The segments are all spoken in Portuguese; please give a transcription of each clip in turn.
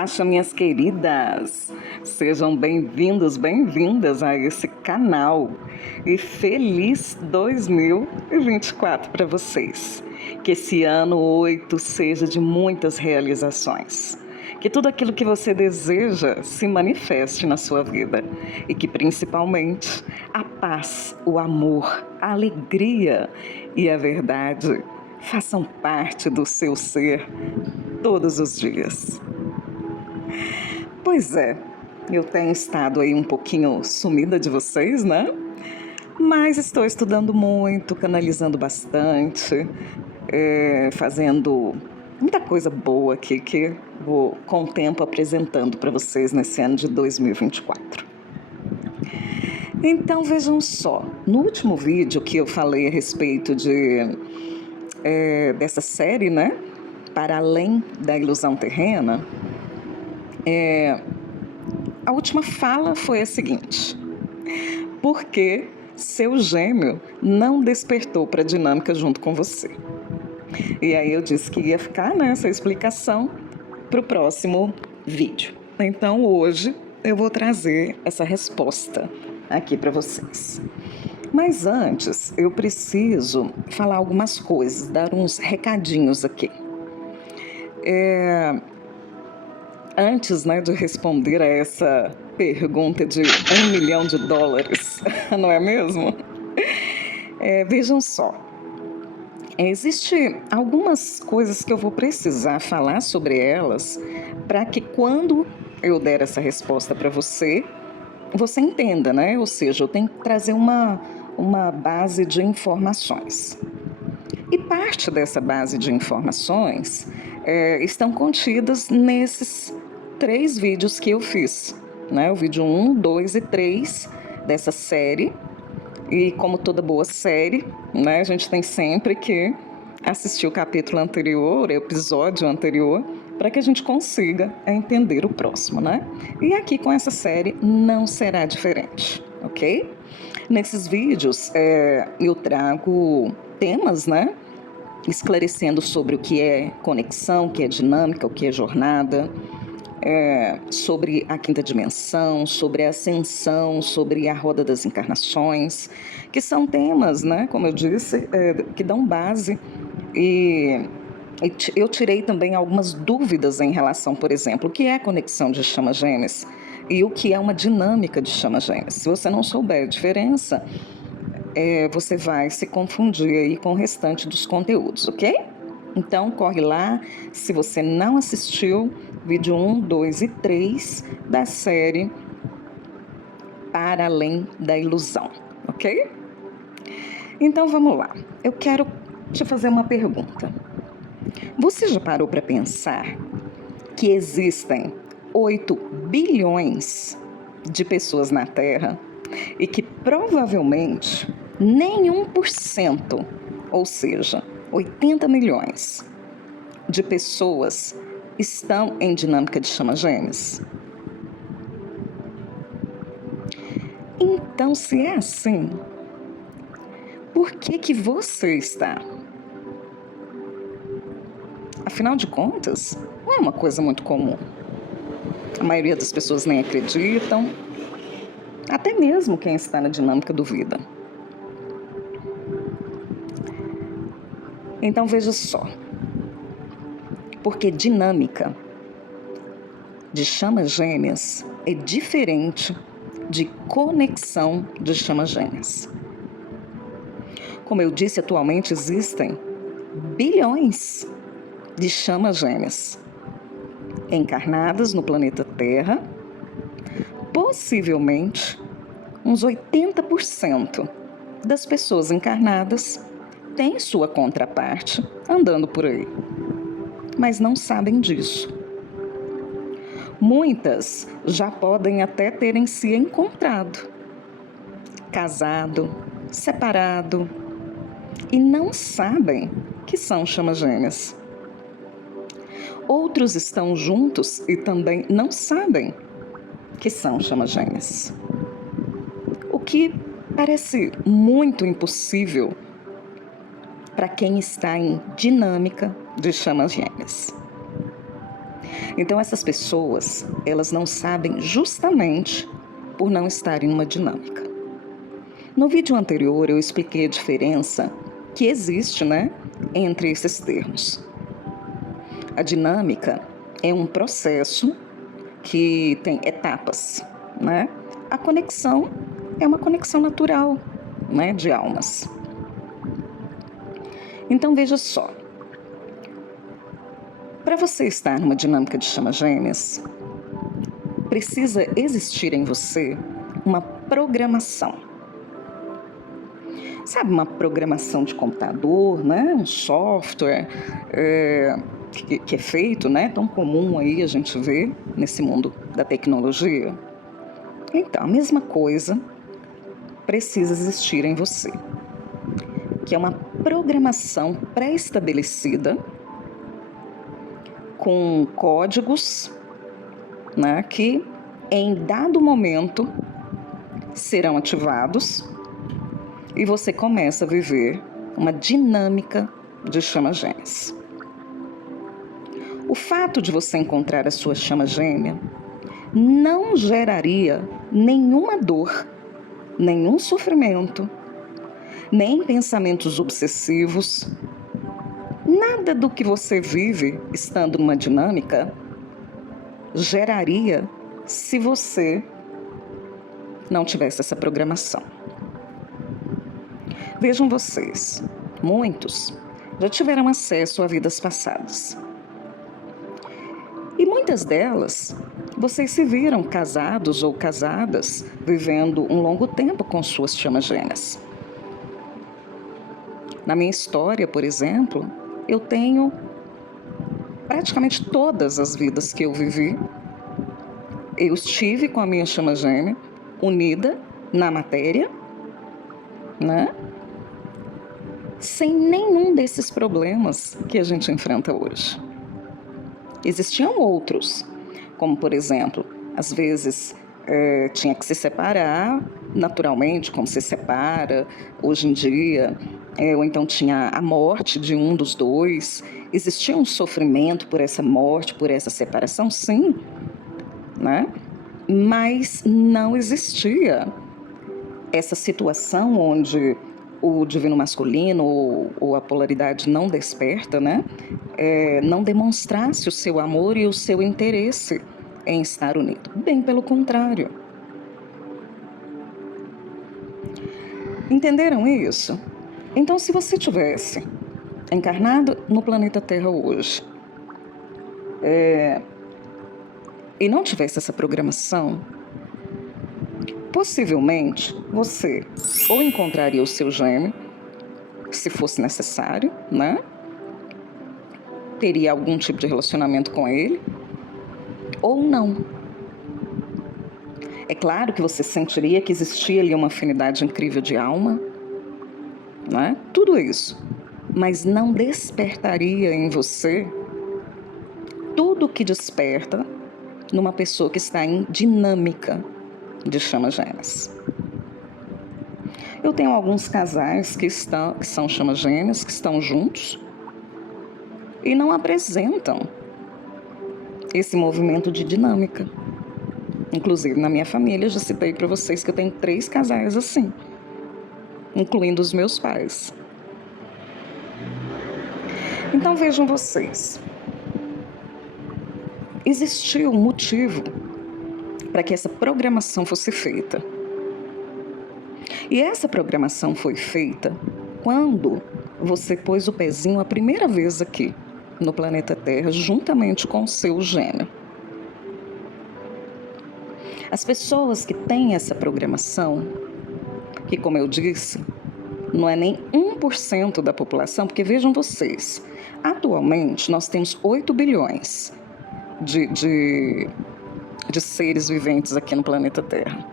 Baixa, minhas queridas! Sejam bem-vindos, bem-vindas a esse canal. E feliz 2024 para vocês. Que esse ano 8 seja de muitas realizações. Que tudo aquilo que você deseja se manifeste na sua vida. E que principalmente a paz, o amor, a alegria e a verdade façam parte do seu ser todos os dias. Pois é, eu tenho estado aí um pouquinho sumida de vocês, né? Mas estou estudando muito, canalizando bastante, fazendo muita coisa boa aqui que vou com o tempo apresentando para vocês nesse ano de 2024. Então vejam só, no último vídeo que eu falei a respeito dessa série, né? Para além da ilusão terrena, a última fala foi a seguinte: por que seu gêmeo não despertou para a dinâmica junto com você? E aí eu disse que ia ficar nessa explicação para o próximo vídeo. Então hoje eu vou trazer essa resposta aqui para vocês. Mas antes eu preciso falar algumas coisas, dar uns recadinhos aqui. Antes, né, de responder a essa pergunta de $1 milhão, não é mesmo? Vejam só, existem algumas coisas que eu vou precisar falar sobre elas para que quando eu der essa resposta para você, você entenda, né? Ou seja, eu tenho que trazer uma base de informações. E parte dessa base de informações estão contidas nesses 3 vídeos que eu fiz, né? O vídeo 1, 2 e 3 dessa série. E como toda boa série, né, a gente tem sempre que assistir o capítulo anterior, o episódio anterior, para que a gente consiga entender o próximo, né? E aqui com essa série não será diferente, ok? Nesses vídeos eu trago temas, né? Esclarecendo sobre o que é conexão, o que é dinâmica, o que é jornada, sobre a quinta dimensão, sobre a ascensão, sobre a roda das encarnações, que são temas, né, como eu disse, que dão base e eu tirei também algumas dúvidas em relação, por exemplo, o que é conexão de chama gêmeas e o que é uma dinâmica de chama gêmeas. Se você não souber a diferença, você vai se confundir aí com o restante dos conteúdos, ok? Então, corre lá, se você não assistiu, vídeo 1, 2 e 3 da série Para Além da Ilusão, ok? Então, vamos lá. Eu quero te fazer uma pergunta. Você já parou para pensar que existem 8 bilhões de pessoas na Terra e que provavelmente nem 1%, ou seja, 80 milhões de pessoas estão em dinâmica de chama gêmeas? Então, se é assim, por que você está? Afinal de contas, não é uma coisa muito comum. A maioria das pessoas nem acreditam, até mesmo quem está na dinâmica duvida. Então veja só, porque dinâmica de chamas gêmeas é diferente de conexão de chamas gêmeas. Como eu disse, atualmente existem bilhões de chamas gêmeas encarnadas no planeta Terra. Possivelmente, uns 80% das pessoas encarnadas têm sua contraparte andando por aí, mas não sabem disso. Muitas já podem até terem se encontrado, casado, separado, e não sabem que são chamas gêmeas. Outros estão juntos e também não sabem que são chamas gêmeas. O que parece muito impossível para quem está em dinâmica de chamas gêmeas. Então essas pessoas, elas não sabem justamente por não estarem numa dinâmica. No vídeo anterior eu expliquei a diferença que existe, né, entre esses termos. A dinâmica é um processo que tem etapas, né? A conexão é uma conexão natural, né, de almas. Então veja só, para você estar numa dinâmica de chama gêmeas, precisa existir em você uma programação. Sabe, uma programação de computador, né? Um software que é feito, né? Tão comum aí a gente vê nesse mundo da tecnologia. Então, a mesma coisa precisa existir em você, que é uma programação pré-estabelecida com códigos, né, que em dado momento serão ativados e você começa a viver uma dinâmica de chama gêmeas. O fato de você encontrar a sua chama gêmea não geraria nenhuma dor, nenhum sofrimento, nem pensamentos obsessivos. Nada do que você vive estando numa dinâmica geraria se você não tivesse essa programação. Vejam vocês, muitos já tiveram acesso a vidas passadas. E muitas delas, vocês se viram casados ou casadas, vivendo um longo tempo com suas chamas gêmeas. Na minha história, por exemplo, eu tenho praticamente todas as vidas que eu vivi. Eu estive com a minha chama gêmea unida na matéria, né? Sem nenhum desses problemas que a gente enfrenta hoje. Existiam outros, como por exemplo, às vezes tinha que se separar naturalmente, como se separa hoje em dia, ou então tinha a morte de um dos dois. Existia um sofrimento por essa morte, por essa separação, sim, né? Mas não existia essa situação onde o divino masculino ou a polaridade não desperta, né? Não demonstrasse o seu amor e o seu interesse em estar unido. Bem pelo contrário. Entenderam isso? Então, se você tivesse encarnado no planeta Terra hoje e não tivesse essa programação, possivelmente você ou encontraria o seu gêmeo, se fosse necessário, né? Teria algum tipo de relacionamento com ele, ou não. É claro que você sentiria que existia ali uma afinidade incrível de alma, né? Tudo isso, mas não despertaria em você tudo o que desperta numa pessoa que está em dinâmica de chamas gêmeas. Eu tenho alguns casais que são chamas gêmeas, que estão juntos e não apresentam esse movimento de dinâmica. Inclusive, na minha família, eu já citei para vocês que eu tenho 3 casais assim, incluindo os meus pais. Então, vejam vocês. Existiu um motivo para que essa programação fosse feita. E essa programação foi feita quando você pôs o pezinho a primeira vez aqui no planeta Terra, juntamente com o seu gêmeo. As pessoas que têm essa programação, que como eu disse, não é nem 1% da população, porque vejam vocês, atualmente nós temos 8 bilhões de seres viventes aqui no planeta Terra.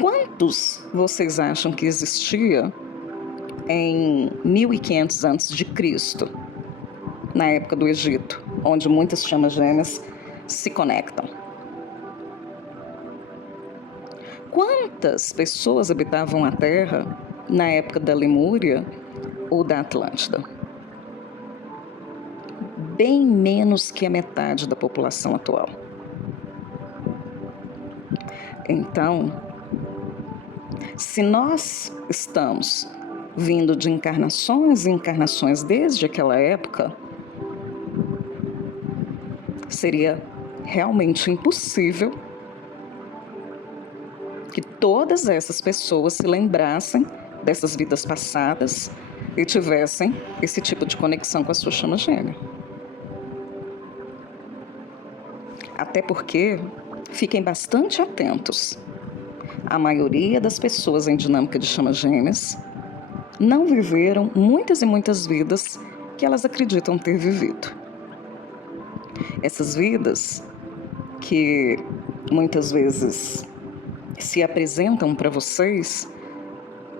Quantos vocês acham que existia em 1500 a.C., na época do Egito, onde muitas chamas gêmeas se conectam? Quantas pessoas habitavam a Terra na época da Lemúria ou da Atlântida? bem menos que a metade da população atual. Então, se nós estamos vindo de encarnações e encarnações desde aquela época, seria realmente impossível que todas essas pessoas se lembrassem dessas vidas passadas e tivessem esse tipo de conexão com a sua chama gêmea. Até porque, fiquem bastante atentos, a maioria das pessoas em dinâmica de chama gêmeas não viveram muitas e muitas vidas que elas acreditam ter vivido. Essas vidas que muitas vezes se apresentam para vocês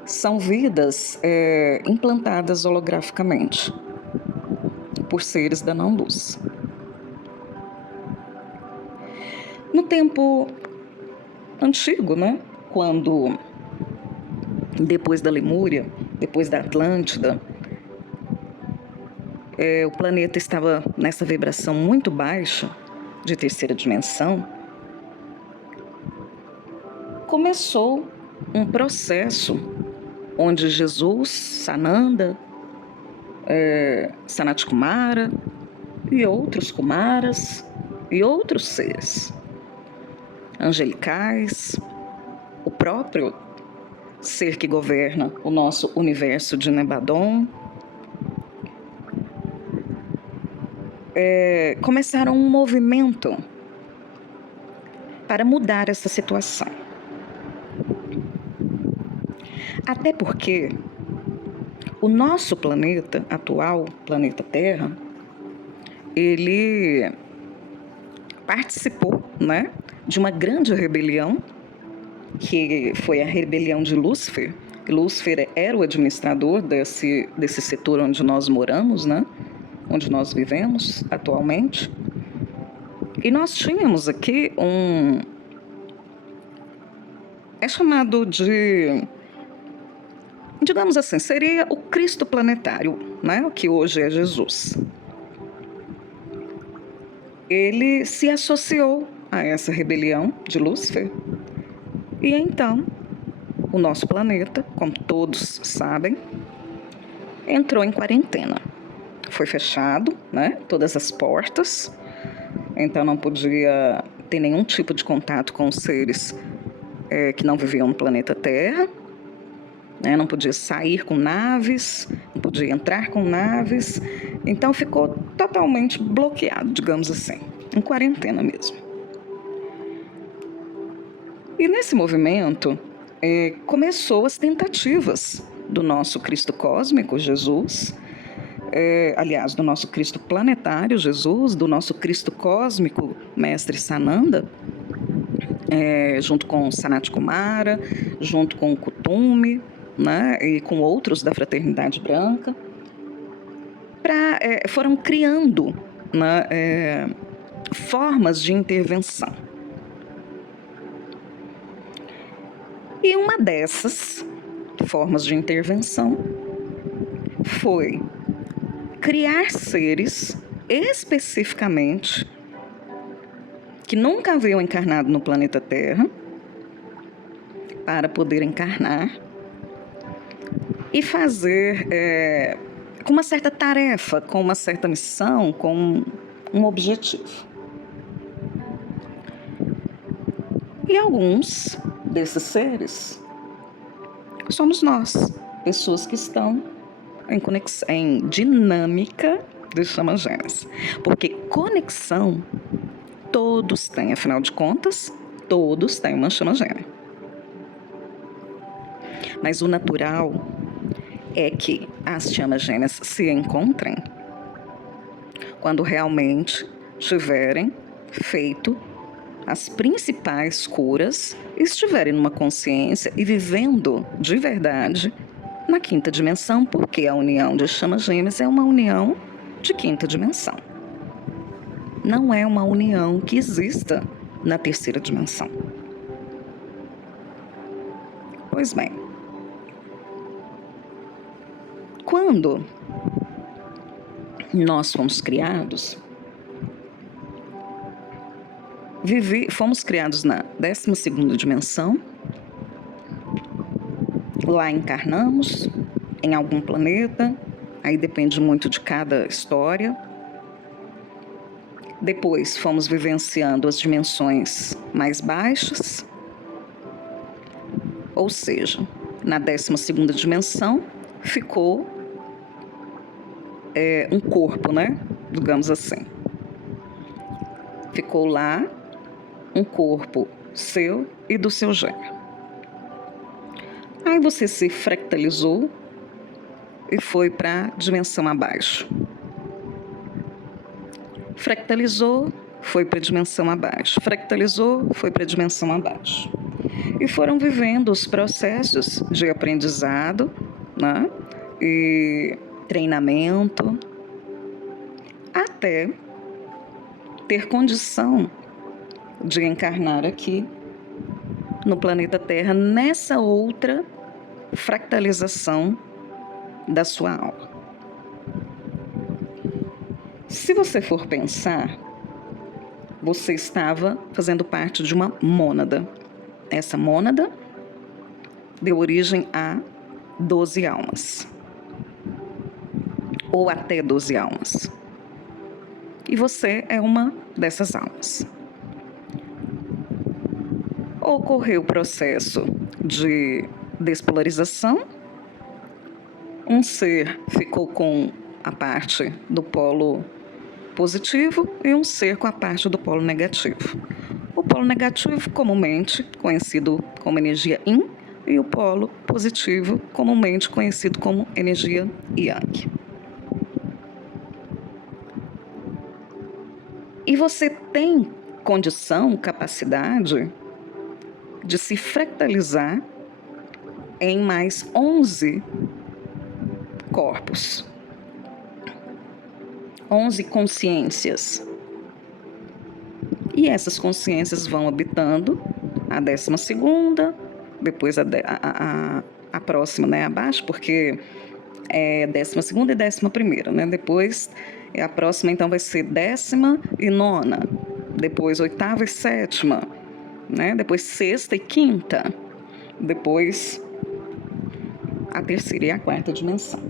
são vidas implantadas holograficamente por seres da não-luz. No tempo antigo, né, quando depois da Lemúria, depois da Atlântida, o planeta estava nessa vibração muito baixa de terceira dimensão, começou um processo onde Jesus, Sananda, Sanat Kumara e outros Kumaras e outros seres angelicais, o próprio ser que governa o nosso universo de Nebadon, começaram um movimento para mudar essa situação. Até porque o nosso planeta atual, planeta Terra, ele participou, né, de uma grande rebelião, que foi a rebelião de Lúcifer. Lúcifer era o administrador desse setor onde nós moramos, né, onde nós vivemos atualmente. E nós tínhamos aqui é chamado de, digamos assim, seria o Cristo planetário, né, que hoje é Jesus. Ele se associou a essa rebelião de Lúcifer e então o nosso planeta, como todos sabem, entrou em quarentena. Foi fechado, né, todas as portas, então não podia ter nenhum tipo de contato com os seres que não viviam no planeta Terra, né, não podia sair com naves, não podia entrar com naves, então ficou totalmente bloqueado, digamos assim, em quarentena mesmo. E nesse movimento começou as tentativas do nosso Cristo cósmico, Jesus, aliás, do nosso Cristo planetário, Jesus, do nosso Cristo cósmico, Mestre Sananda, junto com Sanat Kumara, junto com o Kuthumi, né, e com outros da Fraternidade Branca, foram criando, né, formas de intervenção. E uma dessas formas de intervenção foi criar seres especificamente que nunca haviam encarnado no planeta Terra para poder encarnar e fazer com uma certa tarefa, com uma certa missão, com um objetivo. E alguns desses seres somos nós, pessoas que estão em dinâmica de chama gêmeas. Porque conexão todos têm, afinal de contas, todos têm uma chama gêmea. Mas o natural é que as chamas gêmeas se encontrem quando realmente tiverem feito as principais curas, estiverem numa consciência e vivendo de verdade na quinta dimensão, porque a união de chamas gêmeas é uma união de quinta dimensão. Não é uma união que exista na terceira dimensão. Pois bem, quando nós fomos criados, fomos criados na 12ª dimensão, lá encarnamos em algum planeta, aí depende muito de cada história. Depois fomos vivenciando as dimensões mais baixas, ou seja, na 12ª dimensão ficou um corpo, né? Digamos assim. Ficou lá um corpo seu e do seu gêmeo. Aí você se fractalizou e foi para a dimensão abaixo. Fractalizou, foi para a dimensão abaixo. Fractalizou, foi para a dimensão abaixo. E foram vivendo os processos de aprendizado, né? E treinamento, até ter condição de encarnar aqui no planeta Terra, nessa outra fractalização da sua alma. Se você for pensar, você estava fazendo parte de uma mônada. Essa mônada deu origem a 12 almas. Ou até 12 almas. E você é uma dessas almas. Ocorreu o processo de despolarização. Um ser ficou com a parte do polo positivo e um ser com a parte do polo negativo. O polo negativo, comumente conhecido como energia Yin, e o polo positivo, comumente conhecido como energia Yang. E você tem condição, capacidade de se fractalizar em mais 11 corpos. 11 consciências. E essas consciências vão habitando a 12ª, depois a próxima, né, abaixo, porque é 12ª e 11ª, né? Depois a próxima então vai ser 10ª e 9ª, depois 8ª e 7ª, né? Depois 6ª e 5ª, depois a 3ª e a 4ª dimensão.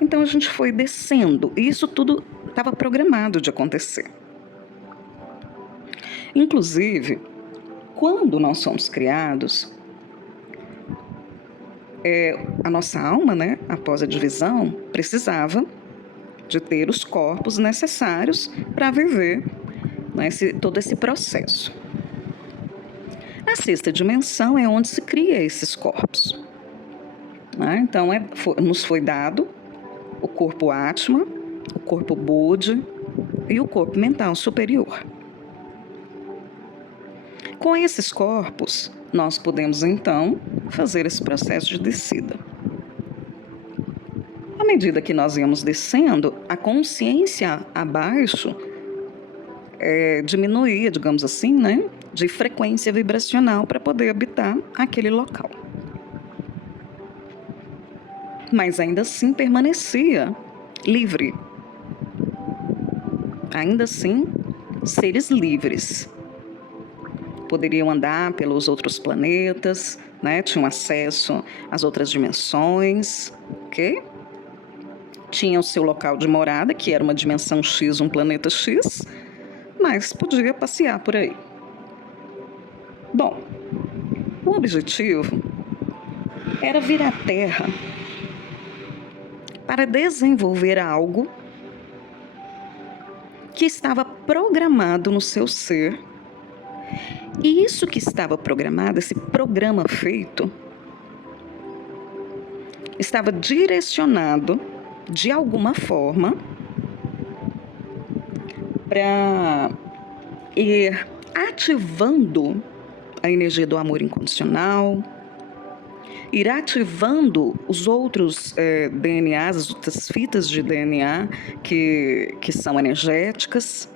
Então a gente foi descendo, e isso tudo estava programado de acontecer. Inclusive, quando nós somos criados, a nossa alma, né, após a divisão, precisava de ter os corpos necessários para viver, né, todo esse processo. A 6ª dimensão é onde se cria esses corpos. Né? Então, nos foi dado o corpo Atma, o corpo Buddha e o corpo mental superior. Com esses corpos, nós podemos, então, fazer esse processo de descida. À medida que nós íamos descendo, a consciência abaixo diminuía, digamos assim, né, de frequência vibracional para poder habitar aquele local. Mas ainda assim permanecia livre. Ainda assim, seres livres. Poderiam andar pelos outros planetas, né? Tinham acesso às outras dimensões, ok? Tinha o seu local de morada, que era uma dimensão X, um planeta X, mas podia passear por aí. Bom, o objetivo era vir à Terra para desenvolver algo que estava programado no seu ser. E isso que estava programado, esse programa feito, estava direcionado, de alguma forma, para ir ativando a energia do amor incondicional, ir ativando os outros DNAs, as outras fitas de DNA que são energéticas,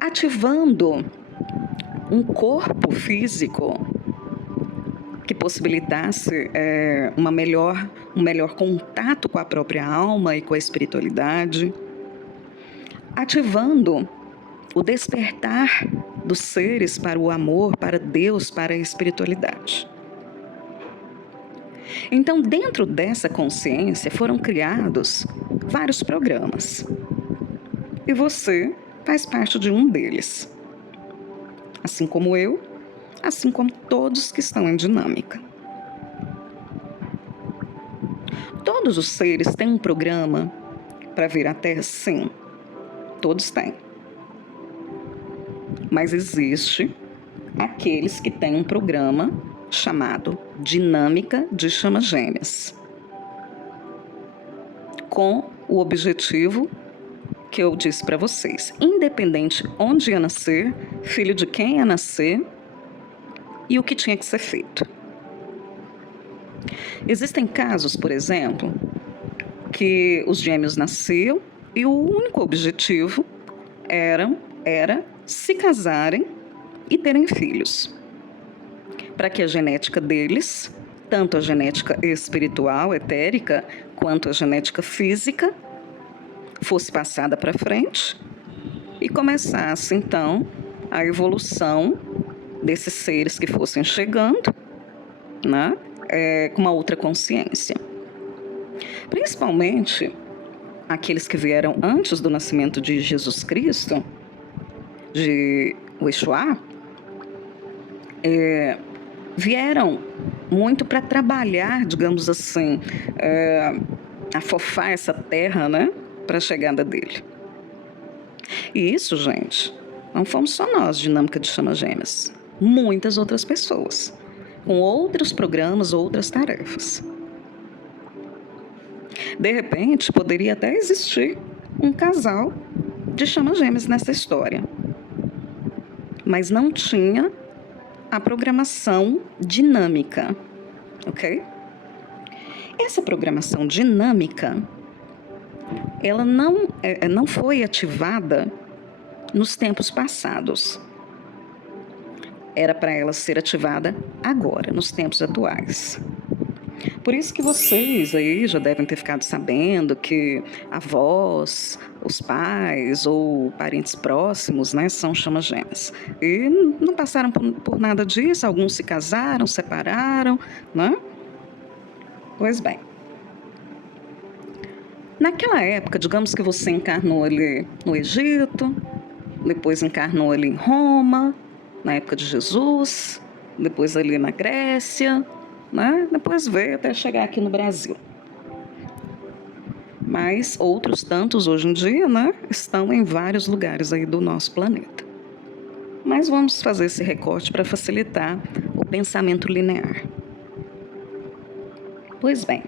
ativando um corpo físico que possibilitasse um melhor contato com a própria alma e com a espiritualidade, ativando o despertar dos seres para o amor, para Deus, para a espiritualidade. Então, dentro dessa consciência, foram criados vários programas. E você faz parte de um deles. Assim como eu, assim como todos que estão em dinâmica. Todos os seres têm um programa para vir à Terra? Sim, todos têm. Mas existe aqueles que têm um programa chamado Dinâmica de Chamas Gêmeas, com o objetivo que eu disse para vocês, independente onde ia nascer, filho de quem ia nascer e o que tinha que ser feito. Existem casos, por exemplo, que os gêmeos nasciam e o único objetivo era se casarem e terem filhos, para que a genética deles, tanto a genética espiritual, etérica, quanto a genética física, fosse passada para frente e começasse, então, a evolução desses seres que fossem chegando, né, com uma outra consciência. Principalmente aqueles que vieram antes do nascimento de Jesus Cristo, de Exuá, vieram muito para trabalhar, digamos assim, afofar essa terra, né, para a chegada dele. E isso, gente, não fomos só nós, Dinâmica de Chamas Gêmeas. Muitas outras pessoas, com outros programas, outras tarefas. De repente, poderia até existir um casal de chamas gêmeas nessa história. Mas não tinha a programação dinâmica, ok? Essa programação dinâmica, ela não foi ativada nos tempos passados. Era para ela ser ativada agora, nos tempos atuais. Por isso que vocês aí já devem ter ficado sabendo que avós, os pais ou parentes próximos, né, são chamas gêmeas. E não passaram por nada disso, alguns se casaram, separaram, né? Pois bem. Naquela época, digamos que você encarnou ali no Egito, depois encarnou ali em Roma, na época de Jesus, depois ali na Grécia, né? Depois veio até chegar aqui no Brasil. Mas outros tantos hoje em dia, né, estão em vários lugares aí do nosso planeta. Mas vamos fazer esse recorte para facilitar o pensamento linear. Pois bem,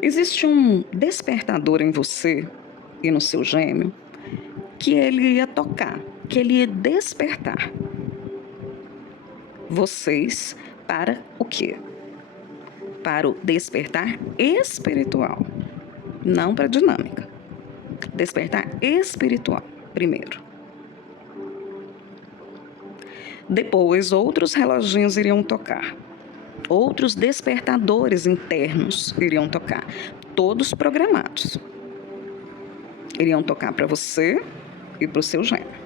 existe um despertador em você e no seu gêmeo que ele ia tocar, que ele ia despertar vocês para o quê? Para o despertar espiritual, não para a dinâmica. Despertar espiritual, primeiro. Depois, outros reloginhos iriam tocar. Outros despertadores internos iriam tocar. Todos programados. Iriam tocar para você e para o seu gêmeo.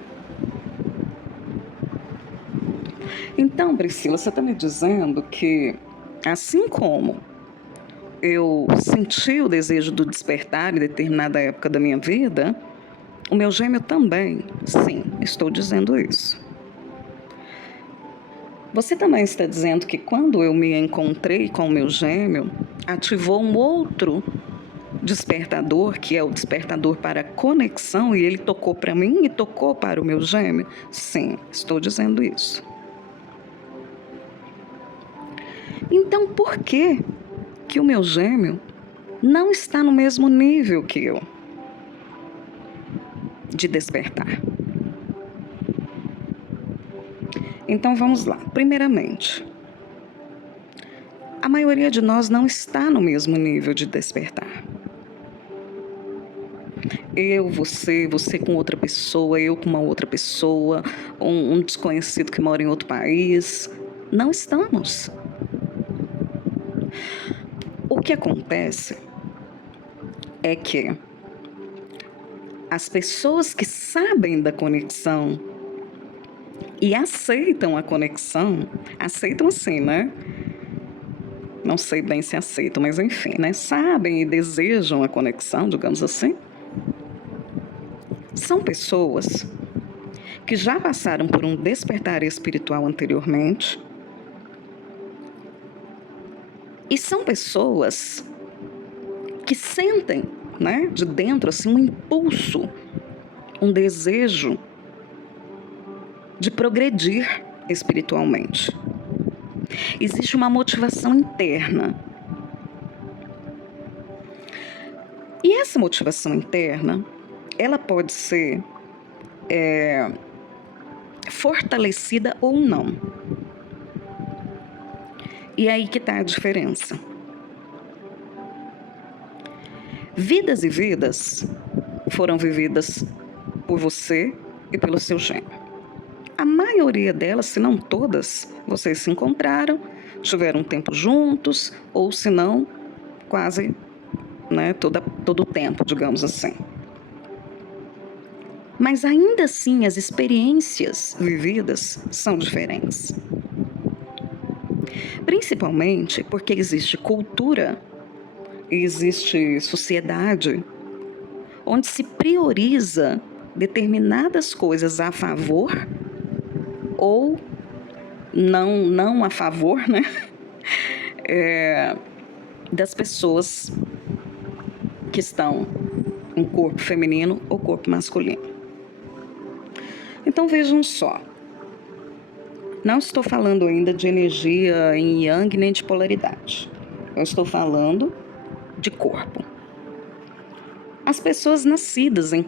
Então, Priscila, você está me dizendo que, assim como eu senti o desejo do despertar em determinada época da minha vida, o meu gêmeo também. Sim, estou dizendo isso. Você também está dizendo que quando eu me encontrei com o meu gêmeo, ativou um outro despertador, que é o despertador para a conexão, e ele tocou para mim e tocou para o meu gêmeo? Sim, estou dizendo isso. Então, por que o meu gêmeo não está no mesmo nível que eu de despertar? Então, vamos lá. Primeiramente, a maioria de nós não está no mesmo nível de despertar. Eu, você com outra pessoa, eu com uma outra pessoa, um desconhecido que mora em outro país, Não estamos. O que acontece é que as pessoas que sabem da conexão e aceitam a conexão, aceitam assim, né? Não sei bem se aceitam, mas enfim, né? Sabem e desejam a conexão, digamos assim. São pessoas que já passaram por um despertar espiritual anteriormente. E são pessoas que sentem, né, de dentro assim, um impulso, um desejo de progredir espiritualmente. Existe uma motivação interna. E essa motivação interna, ela pode ser fortalecida ou não. E aí que está a diferença. Vidas e vidas foram vividas por você e pelo seu gêmeo. A maioria delas, se não todas, vocês se encontraram, tiveram um tempo juntos, ou se não, quase, né, todo o tempo, digamos assim. Mas ainda assim, as experiências vividas são diferentes. Principalmente porque existe cultura, existe sociedade, onde se prioriza determinadas coisas a favor ou não a favor, né? Das pessoas que estão em corpo feminino ou corpo masculino. Então vejam só, não estou falando ainda de energia em yang nem de polaridade. Eu estou falando de corpo. As pessoas nascidas em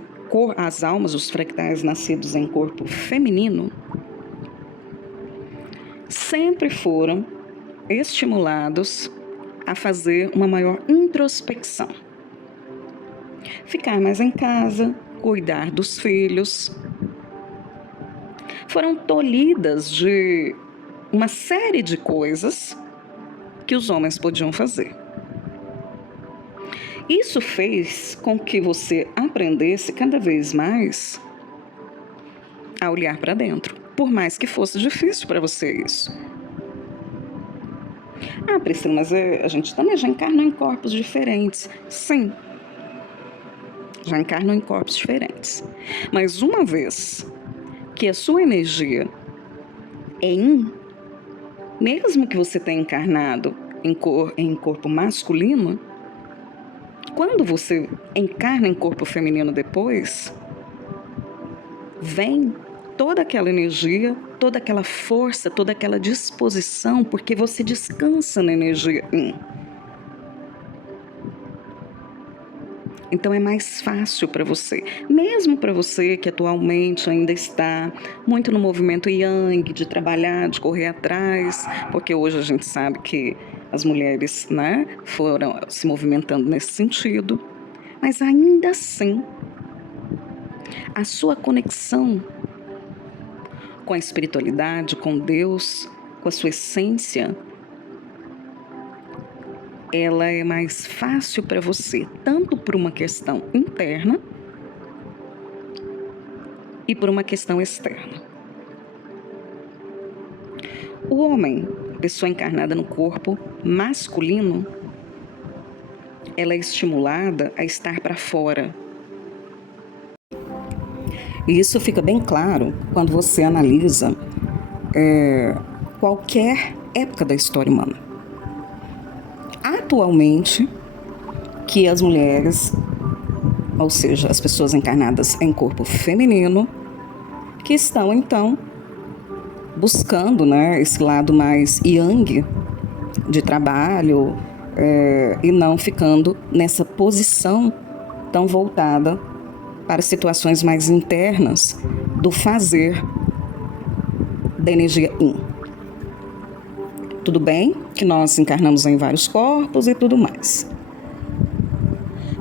as almas, os fractais nascidos em corpo feminino, sempre foram estimulados a fazer uma maior introspecção. Ficar mais em casa, cuidar dos filhos. Foram tolhidas de uma série de coisas que os homens podiam fazer. Isso fez com que você aprendesse cada vez mais a olhar para dentro, por mais que fosse difícil para você isso. Ah, Priscila, mas a gente também já encarnou em corpos diferentes. Sim, já encarnou em corpos diferentes. Mas uma vez que a sua energia é mesmo que você tenha encarnado em corpo masculino, quando você encarna em corpo feminino depois, vem toda aquela energia, toda aquela força, toda aquela disposição, porque você descansa na energia yin. Então é mais fácil para você, mesmo para você que atualmente ainda está muito no movimento yang, de trabalhar, de correr atrás, porque hoje a gente sabe que as mulheres, né, foram se movimentando nesse sentido, mas ainda assim, a sua conexão com a espiritualidade, com Deus, com a sua essência, ela é mais fácil para você, tanto por uma questão interna e por uma questão externa. O homem, pessoa encarnada no corpo masculino, ela é estimulada a estar para fora. E isso fica bem claro quando você analisa qualquer época da história humana. Atualmente, que as mulheres, ou seja, as pessoas encarnadas em corpo feminino, que estão então buscando, né, esse lado mais yang de trabalho e não ficando nessa posição tão voltada para situações mais internas do fazer da energia yin. Tudo bem que nós encarnamos em vários corpos e tudo mais.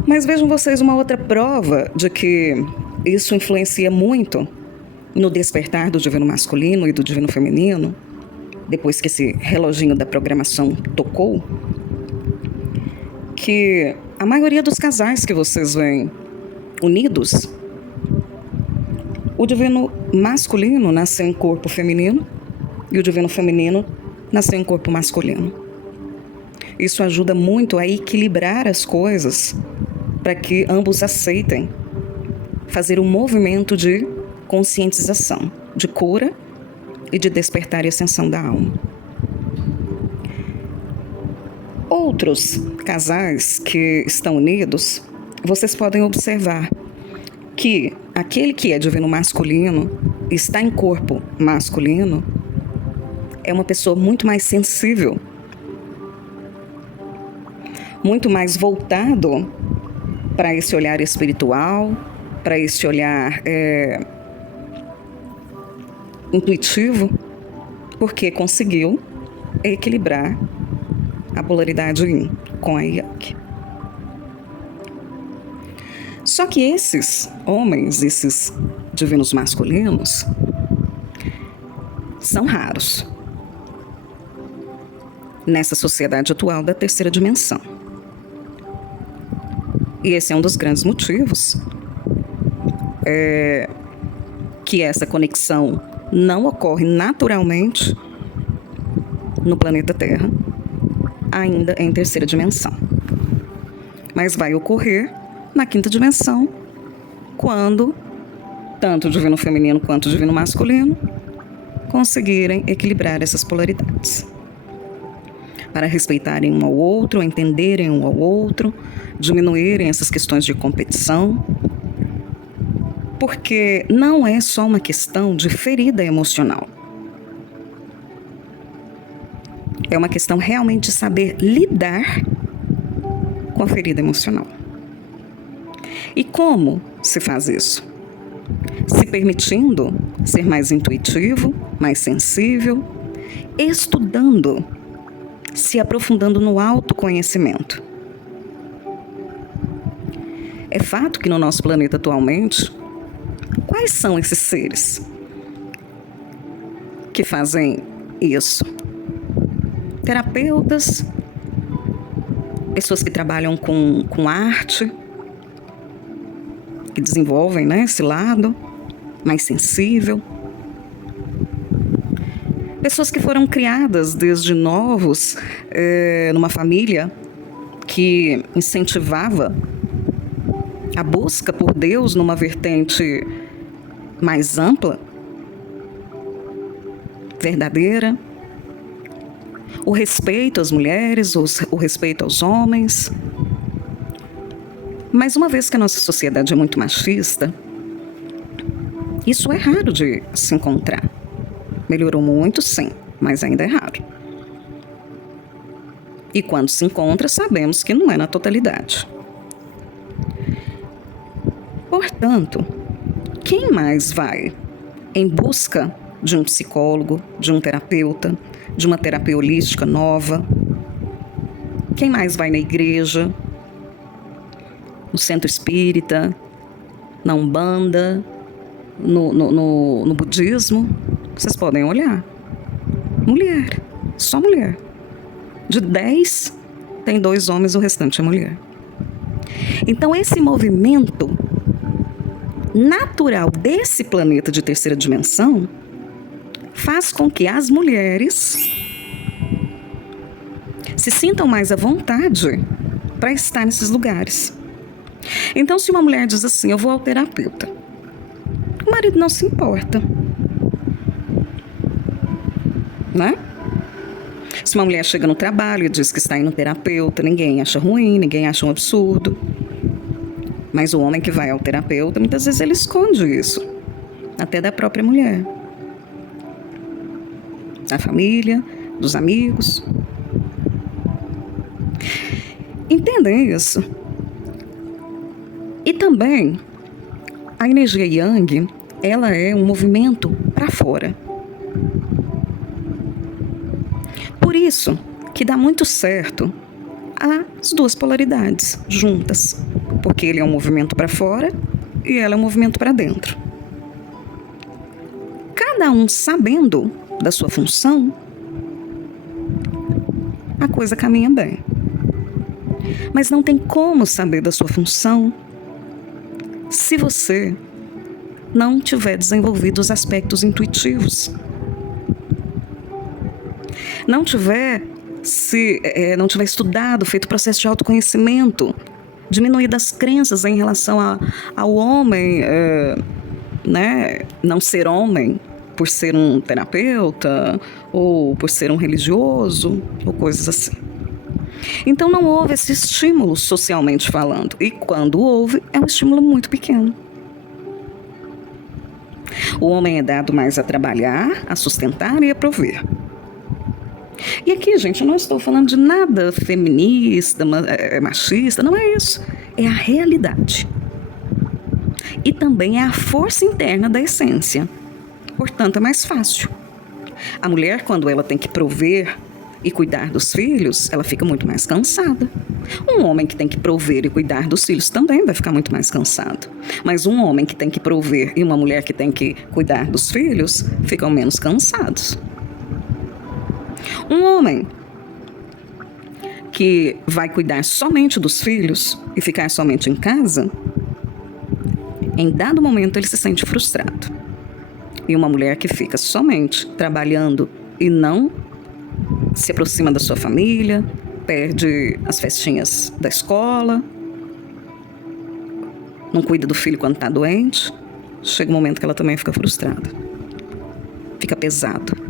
Mas vejam vocês uma outra prova de que isso influencia muito no despertar do divino masculino e do divino feminino. depois que esse reloginho da programação tocou, que a maioria dos casais que vocês veem unidos, o divino masculino nasceu em corpo feminino e o divino feminino nasceu em corpo masculino. Isso ajuda muito a equilibrar as coisas para que ambos aceitem fazer um movimento de conscientização, de cura e de despertar e ascensão da alma. Outros casais que estão unidos, vocês podem observar que aquele que é divino masculino, está em corpo masculino, é uma pessoa muito mais sensível, muito mais voltado para esse olhar espiritual, para esse olhar intuitivo, porque conseguiu equilibrar a polaridade yin com a yang. Só que esses homens, esses divinos masculinos, são raros nessa sociedade atual da terceira dimensão. E esse é um dos grandes motivos que essa conexão não ocorre naturalmente no planeta Terra, ainda em terceira dimensão. Mas vai ocorrer na quinta dimensão, quando tanto o divino feminino quanto o divino masculino conseguirem equilibrar essas polaridades, para respeitarem um ao outro, entenderem um ao outro, diminuírem essas questões de competição, porque não é só uma questão de ferida emocional. É uma questão realmente de saber lidar com a ferida emocional. E como se faz isso? Se permitindo ser mais intuitivo, mais sensível, estudando, se aprofundando no autoconhecimento. É fato que no nosso planeta atualmente, quais são esses seres que fazem isso? Terapeutas, pessoas que trabalham com arte, que desenvolvem, né, esse lado mais sensível. Pessoas que foram criadas desde novos numa família que incentivava a busca por Deus numa vertente mais ampla, verdadeira, o respeito às mulheres, o respeito aos homens. Mas uma vez que a nossa sociedade é muito machista, isso é raro de se encontrar. Melhorou muito, sim, mas ainda é raro. E quando se encontra, sabemos que não é na totalidade. Portanto, quem mais vai em busca de um psicólogo, de um terapeuta, de uma terapia holística nova? Quem mais vai na igreja, no centro espírita, na Umbanda, no budismo? Vocês podem olhar. Mulher, só mulher. De 10, tem 2 homens, o restante é mulher. Então, esse movimento natural desse planeta de terceira dimensão faz com que as mulheres se sintam mais à vontade para estar nesses lugares. Então, se uma mulher diz assim, eu vou ao terapeuta, o marido não se importa, né? Se uma mulher chega no trabalho e diz que está indo no terapeuta, ninguém acha ruim, ninguém acha um absurdo. Mas o homem que vai ao terapeuta, muitas vezes ele esconde isso, até da própria mulher, da família, dos amigos. Entendem isso? E também, a energia Yang, ela é um movimento para fora. Por isso que dá muito certo as 2 polaridades juntas, porque ele é um movimento para fora e ela é um movimento para dentro. Cada um sabendo da sua função, a coisa caminha bem. Mas não tem como saber da sua função se você não tiver desenvolvido os aspectos intuitivos. Não tiver estudado, feito processo de autoconhecimento, diminuído as crenças em relação ao homem, não ser homem por ser um terapeuta ou por ser um religioso ou coisas assim. Então não houve esse estímulo socialmente falando, e quando houve, é um estímulo muito pequeno. O homem é dado mais a trabalhar, a sustentar e a prover. E aqui, gente, eu não estou falando de nada feminista, machista, não é isso. É a realidade. E também é a força interna da essência. Portanto, é mais fácil. A mulher, quando ela tem que prover e cuidar dos filhos, ela fica muito mais cansada. Um homem que tem que prover e cuidar dos filhos também vai ficar muito mais cansado. Mas um homem que tem que prover e uma mulher que tem que cuidar dos filhos ficam menos cansados. Um homem que vai cuidar somente dos filhos e ficar somente em casa, em dado momento ele se sente frustrado. E uma mulher que fica somente trabalhando e não se aproxima da sua família, perde as festinhas da escola, não cuida do filho quando está doente, chega um momento que ela também fica frustrada. Fica pesado.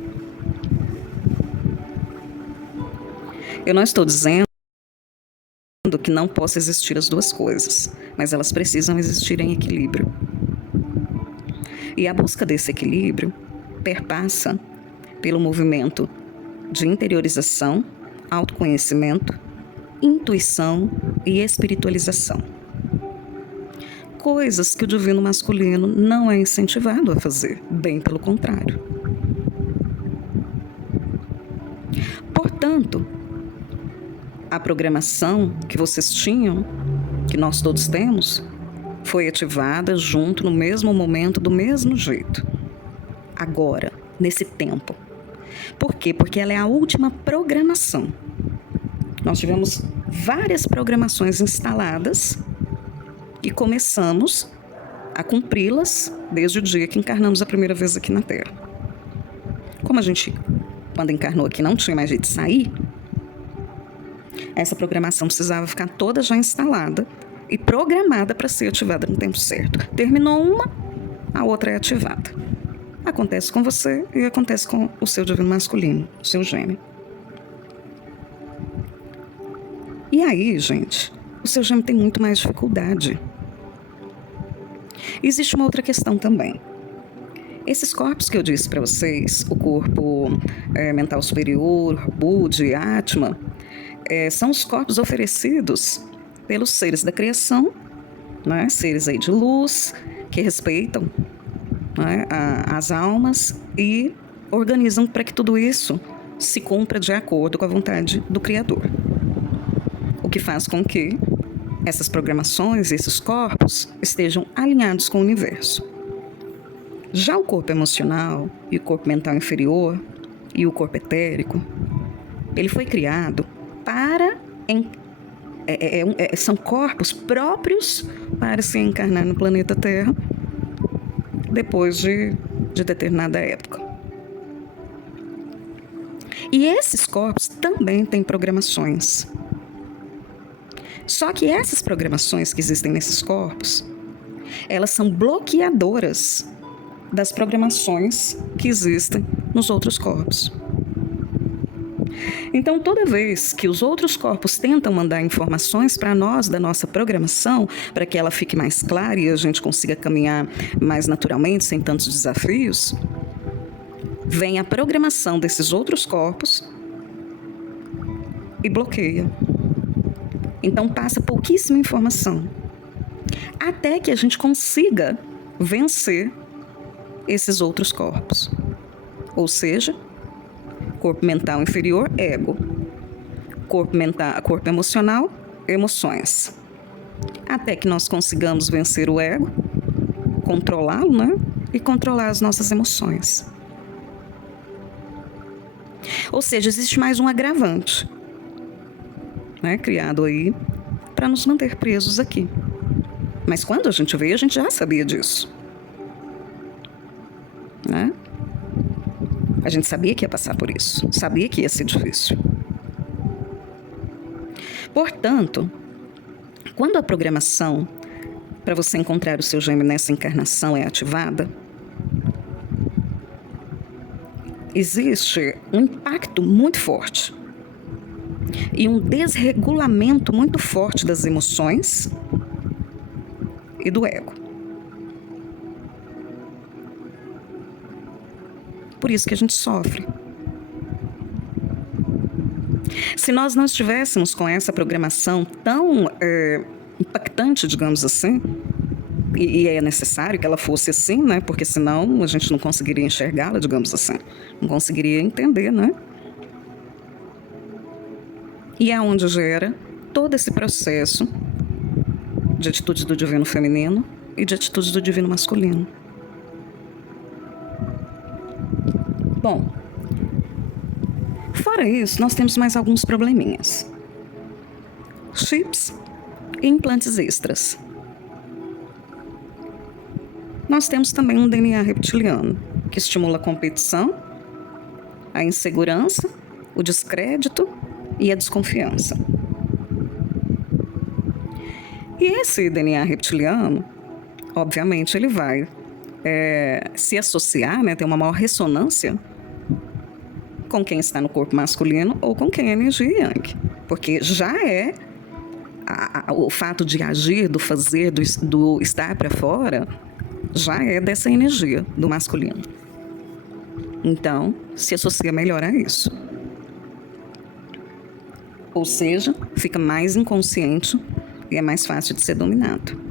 Eu não estou dizendo que não possa existir as duas coisas, mas elas precisam existir em equilíbrio. E a busca desse equilíbrio perpassa pelo movimento de interiorização, autoconhecimento, intuição e espiritualização. Coisas que o divino masculino não é incentivado a fazer, bem pelo contrário. Portanto, a programação que vocês tinham, que nós todos temos, foi ativada junto no mesmo momento, do mesmo jeito. Agora, nesse tempo. Por quê? Porque ela é a última programação. Nós tivemos várias programações instaladas e começamos a cumpri-las desde o dia que encarnamos a primeira vez aqui na Terra. Como a gente, quando encarnou aqui, não tinha mais jeito de sair, essa programação precisava ficar toda já instalada e programada para ser ativada no tempo certo. Terminou uma, a outra é ativada. Acontece com você e acontece com o seu divino masculino, o seu gêmeo. E aí, gente, o seu gêmeo tem muito mais dificuldade. Existe uma outra questão também. Esses corpos que eu disse para vocês, o corpo mental superior, Budi, Atma, são os corpos oferecidos pelos seres da criação, né? Seres aí de luz, que respeitam, né, as almas e organizam para que tudo isso se cumpra de acordo com a vontade do Criador. O que faz com que essas programações, esses corpos, estejam alinhados com o universo. Já o corpo emocional e o corpo mental inferior e o corpo etérico, ele foi criado para... são corpos próprios para se encarnar no planeta Terra depois de determinada época. E esses corpos também têm programações. Só que essas programações que existem nesses corpos, elas são bloqueadoras das programações que existem nos outros corpos. Então, toda vez que os outros corpos tentam mandar informações para nós da nossa programação, para que ela fique mais clara e a gente consiga caminhar mais naturalmente, sem tantos desafios, vem a programação desses outros corpos e bloqueia. Então, passa pouquíssima informação, até que a gente consiga vencer esses outros corpos. Ou seja, corpo mental inferior, ego. Corpo emocional, emoções. Até que nós consigamos vencer o ego, controlá-lo, né? E controlar as nossas emoções. Ou seja, existe mais um agravante. né, criado aí para nos manter presos aqui. Mas quando a gente veio, a gente já sabia disso, né? A gente sabia que ia passar por isso, sabia que ia ser difícil. Portanto, quando a programação para você encontrar o seu gêmeo nessa encarnação é ativada, existe um impacto muito forte e um desregulamento muito forte das emoções e do ego. Por isso que a gente sofre. Se nós não estivéssemos com essa programação tão impactante, digamos assim, e é necessário que ela fosse assim, né? Porque senão a gente não conseguiria enxergá-la, digamos assim, não conseguiria entender, né? E é onde gera todo esse processo de atitudes do divino feminino e de atitudes do divino masculino. Bom, fora isso, nós temos mais alguns probleminhas. Chips e implantes extras. Nós temos também um DNA reptiliano, que estimula a competição, a insegurança, o descrédito e a desconfiança. E esse DNA reptiliano, obviamente, ele vai se associar, né, ter uma maior ressonância com quem está no corpo masculino ou com quem é energia yang. Porque já é o fato de agir, do fazer, do estar para fora, já é dessa energia do masculino. Então, se associa melhor a isso. Ou seja, fica mais inconsciente e é mais fácil de ser dominado.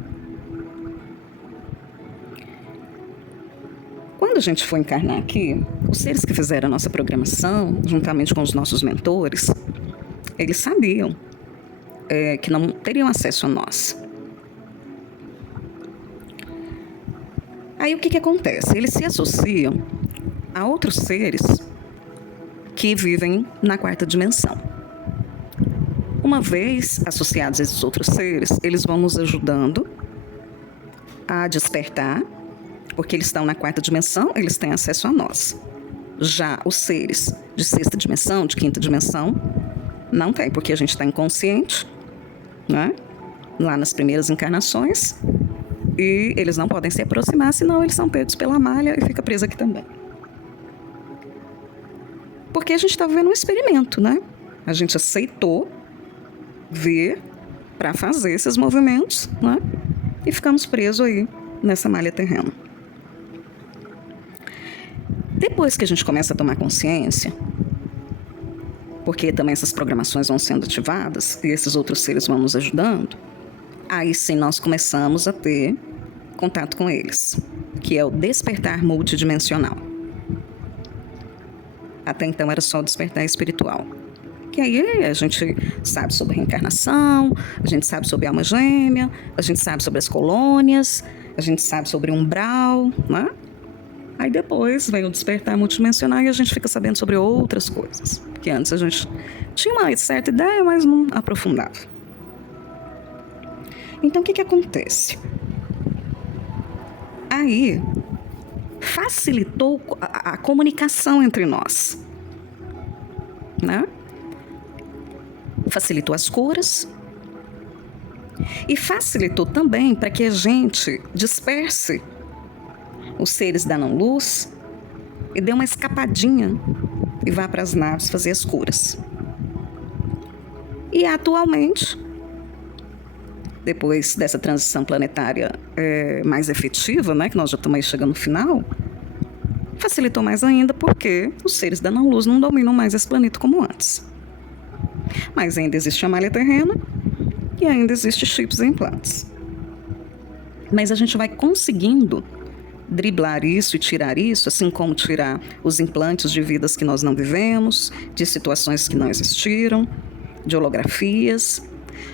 Quando a gente for encarnar aqui, os seres que fizeram a nossa programação, juntamente com os nossos mentores, eles sabiam que não teriam acesso a nós. Aí o que acontece? Eles se associam a outros seres que vivem na quarta dimensão. Uma vez associados a esses outros seres, eles vão nos ajudando a despertar, porque eles estão na quarta dimensão, eles têm acesso a nós. Já os seres de sexta dimensão, de quinta dimensão, não tem, porque a gente está inconsciente, né? Lá nas primeiras encarnações, e eles não podem se aproximar, senão eles são pegos pela malha e fica preso aqui também. Porque a gente está vivendo um experimento, né? A gente aceitou vir para fazer esses movimentos, né? E ficamos presos aí nessa malha terrena. Depois que a gente começa a tomar consciência, porque também essas programações vão sendo ativadas e esses outros seres vão nos ajudando, aí sim nós começamos a ter contato com eles, que é o despertar multidimensional. Até então era só o despertar espiritual. Que aí a gente sabe sobre reencarnação, a gente sabe sobre alma gêmea, a gente sabe sobre as colônias, a gente sabe sobre umbral, né? Aí depois vem o despertar multidimensional e a gente fica sabendo sobre outras coisas. Que antes a gente tinha uma certa ideia, mas não aprofundava. Então o que acontece? Aí facilitou a comunicação entre nós, né? Facilitou as curas e facilitou também para que a gente disperse os seres da não-luz e dê uma escapadinha e vá para as naves fazer as curas. E atualmente, depois dessa transição planetária mais efetiva, né, que nós já estamos aí chegando no final, facilitou mais ainda porque os seres da não-luz não dominam mais esse planeta como antes. Mas ainda existe a malha terrena e ainda existe chips e implantes. Mas a gente vai conseguindo driblar isso e tirar isso, assim como tirar os implantes de vidas que nós não vivemos, de situações que não existiram, de holografias,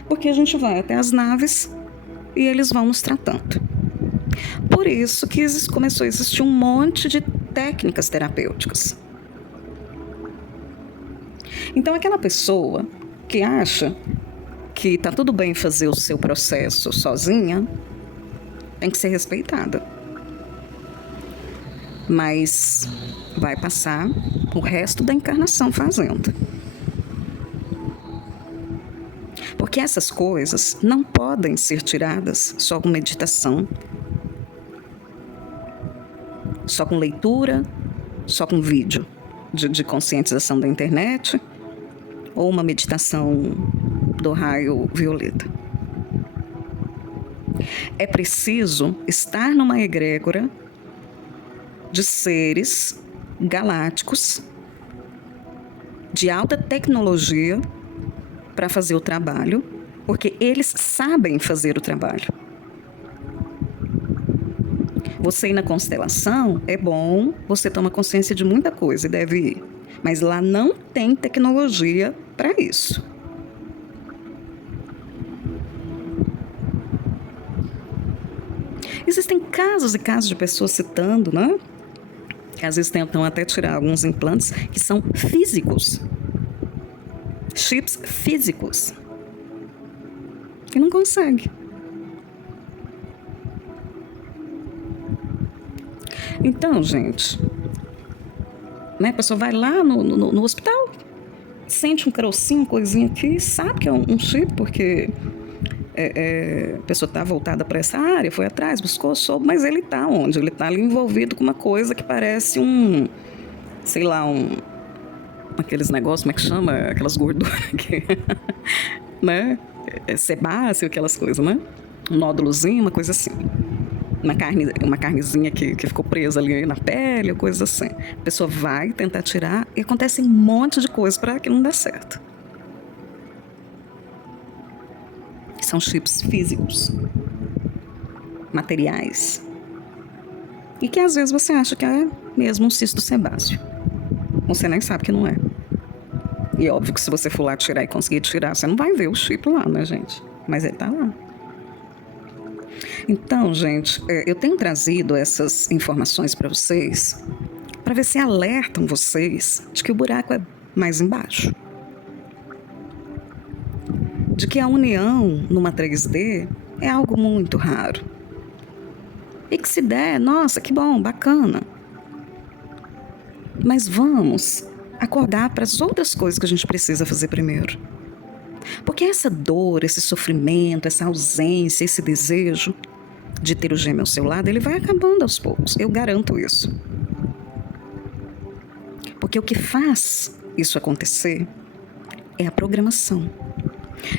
porque a gente vai até as naves e eles vão nos tratando. Por isso que começou a existir um monte de técnicas terapêuticas. Então, aquela pessoa que acha que tá tudo bem fazer o seu processo sozinha, tem que ser respeitada. Mas vai passar o resto da encarnação fazendo. Porque essas coisas não podem ser tiradas só com meditação, só com leitura, só com vídeo de conscientização da internet ou uma meditação do raio violeta. É preciso estar numa egrégora de seres galácticos de alta tecnologia para fazer o trabalho, porque eles sabem fazer o trabalho. Você ir na constelação é bom, você toma consciência de muita coisa e deve ir, mas lá não tem tecnologia para isso. Existem casos e casos de pessoas citando, né? Que às vezes tentam até tirar alguns implantes que são físicos. Chips físicos. E não consegue. Então, gente, né, a pessoa vai lá no hospital, sente um carocinho, coisinha aqui, sabe que é um chip, porque a pessoa está voltada para essa área, foi atrás, buscou, soube, mas ele está onde? Ele está ali envolvido com uma coisa que parece aqueles negócios, como é que chama? Aquelas gorduras que, né? Sebáceo, aquelas coisas, né? Um nódulozinho, uma coisa assim. Uma carnezinha que ficou presa ali na pele, coisa assim. A pessoa vai tentar tirar e acontece um monte de coisa para que não dê certo. São chips físicos, materiais. E que às vezes você acha que é mesmo um cisto sebáceo. Você nem sabe que não é. E óbvio que se você for lá tirar e conseguir tirar, você não vai ver o chip lá, né, gente? Mas ele tá lá. Então, gente, eu tenho trazido essas informações para vocês para ver se alertam vocês de que o buraco é mais embaixo. De que a união numa 3D é algo muito raro. E que se der, nossa, que bom, bacana. Mas vamos acordar para as outras coisas que a gente precisa fazer primeiro. Porque essa dor, esse sofrimento, essa ausência, esse desejo de ter o gêmeo ao seu lado, ele vai acabando aos poucos. Eu garanto isso. Porque o que faz isso acontecer é a programação.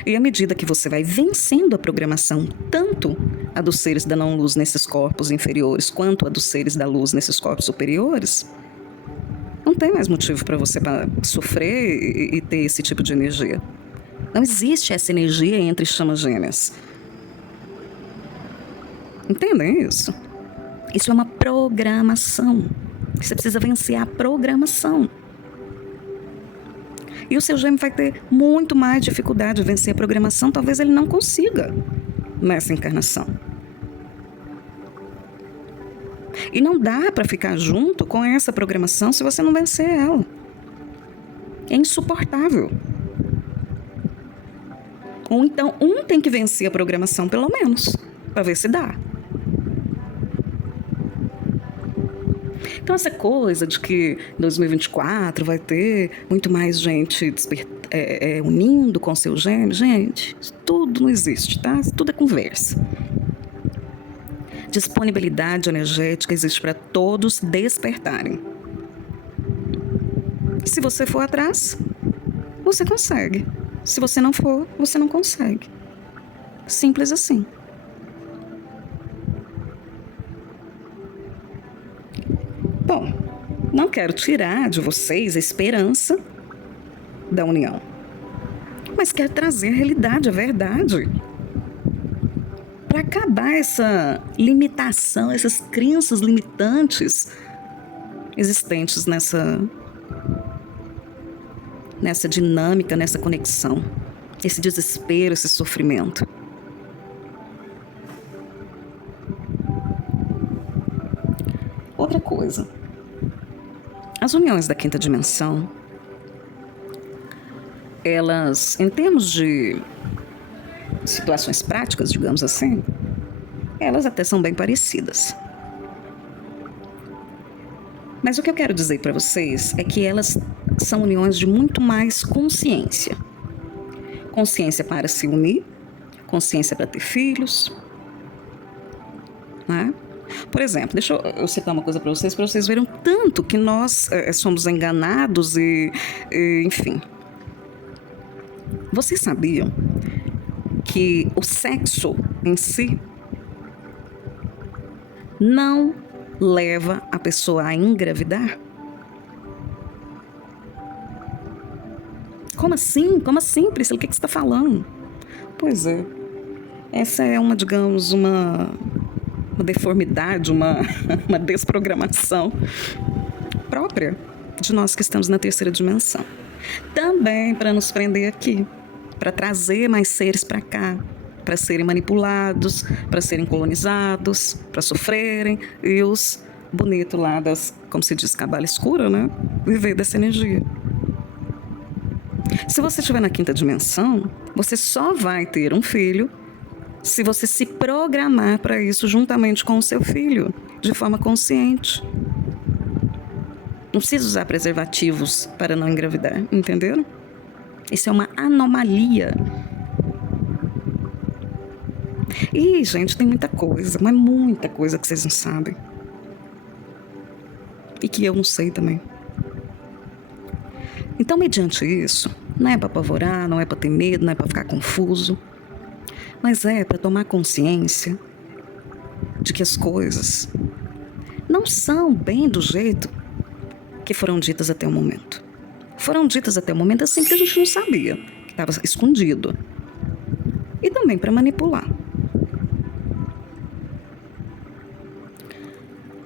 E à medida que você vai vencendo a programação, tanto a dos seres da não-luz nesses corpos inferiores, quanto a dos seres da luz nesses corpos superiores, não tem mais motivo para você sofrer e ter esse tipo de energia. Não existe essa energia entre chamas gêmeas. Entendem isso? Isso é uma programação. Você precisa vencer a programação. E o seu gêmeo vai ter muito mais dificuldade de vencer a programação. Talvez ele não consiga nessa encarnação. E não dá para ficar junto com essa programação se você não vencer ela. É insuportável. Ou então, um tem que vencer a programação, pelo menos, para ver se dá. Então, essa coisa de que em 2024 vai ter muito mais gente unindo com seu gêmeo, gente, isso tudo não existe, tá? Isso tudo é conversa. Disponibilidade energética existe para todos despertarem. Se você for atrás, você consegue. Se você não for, você não consegue. Simples assim. Bom, não quero tirar de vocês a esperança da união, mas quero trazer a realidade, a verdade, para acabar essa limitação, essas crenças limitantes existentes nessa dinâmica, nessa conexão, esse desespero, esse sofrimento. Outra coisa, as uniões da quinta dimensão, elas, em termos de situações práticas, digamos assim, elas até são bem parecidas. Mas o que eu quero dizer para vocês é que elas são uniões de muito mais consciência. Consciência para se unir, consciência para ter filhos, né? Por exemplo, deixa eu citar uma coisa para vocês verem o tanto que nós somos enganados enfim. Vocês sabiam que o sexo em si não leva a pessoa a engravidar? Como assim? Como assim, Priscila? O que você está falando? Pois é. Essa é digamos, uma deformidade, uma desprogramação própria de nós que estamos na terceira dimensão. Também para nos prender aqui, para trazer mais seres para cá, para serem manipulados, para serem colonizados, para sofrerem, e os bonitos lá como se diz, cabala escura, né? Viver dessa energia. Se você estiver na quinta dimensão, você só vai ter um filho se você se programar para isso juntamente com o seu filho, de forma consciente. Não precisa usar preservativos para não engravidar, entenderam? Isso é uma anomalia. E, gente, tem muita coisa, mas muita coisa que vocês não sabem. E que eu não sei também. Então, mediante isso, não é para apavorar, não é para ter medo, não é para ficar confuso, mas é para tomar consciência de que as coisas não são bem do jeito que foram ditas até o momento. Foram ditas até o momento assim que a gente não sabia, que estava escondido. E também para manipular.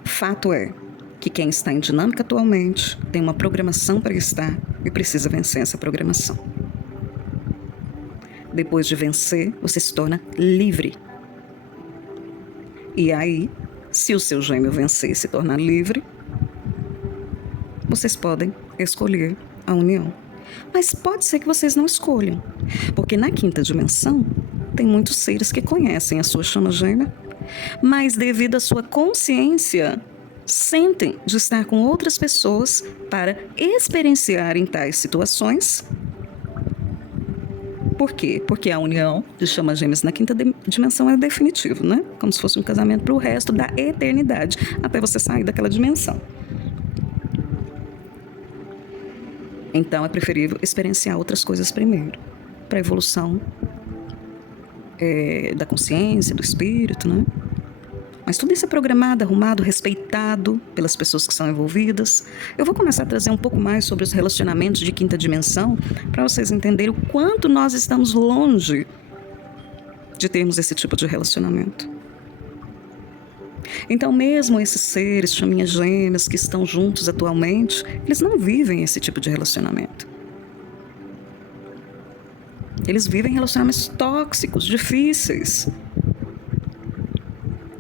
Fato é que quem está em dinâmica atualmente tem uma programação para estar e precisa vencer essa programação. Depois de vencer, você se torna livre. E aí, se o seu gêmeo vencer e se tornar livre, vocês podem escolher a união. Mas pode ser que vocês não escolham, porque na quinta dimensão tem muitos seres que conhecem a sua chama gêmea, mas devido à sua consciência, sentem de estar com outras pessoas para experienciarem tais situações. Por quê? Porque a união de chamas gêmeas na quinta dimensão é definitivo, né? Como se fosse um casamento para o resto da eternidade, até você sair daquela dimensão. Então é preferível experienciar outras coisas primeiro, para a evolução da consciência, do espírito, né? Mas tudo isso é programado, arrumado, respeitado pelas pessoas que são envolvidas. Eu vou começar a trazer um pouco mais sobre os relacionamentos de quinta dimensão, para vocês entenderem o quanto nós estamos longe de termos esse tipo de relacionamento. Então, mesmo esses seres, chaminhas gêmeas, que estão juntos atualmente, eles não vivem esse tipo de relacionamento. Eles vivem relacionamentos tóxicos, difíceis.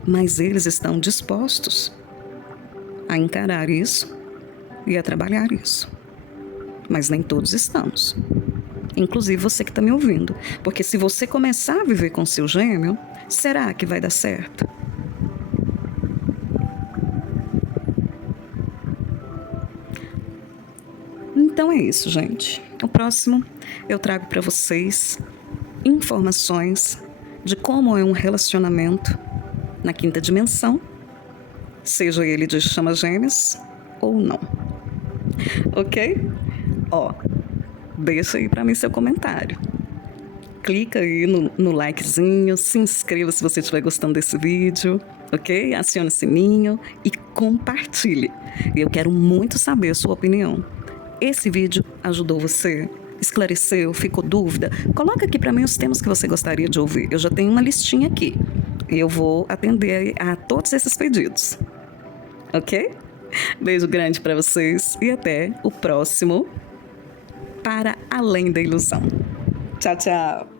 Mas eles estão dispostos a encarar isso e a trabalhar isso. Mas nem todos estamos. Inclusive você que está me ouvindo. Porque se você começar a viver com seu gêmeo, será que vai dar certo? Então é isso, gente. O próximo eu trago para vocês informações de como é um relacionamento na quinta dimensão, seja ele de chamas gêmeas ou não. Ok? Deixa aí para mim seu comentário. Clica aí no likezinho, se inscreva se você estiver gostando desse vídeo, ok? Acione o sininho e compartilhe. Eu quero muito saber a sua opinião. Esse vídeo ajudou você? Esclareceu? Ficou dúvida? Coloca aqui para mim os temas que você gostaria de ouvir. Eu já tenho uma listinha aqui. E eu vou atender a todos esses pedidos. Ok? Beijo grande para vocês e até o próximo Para Além da Ilusão. Tchau, tchau!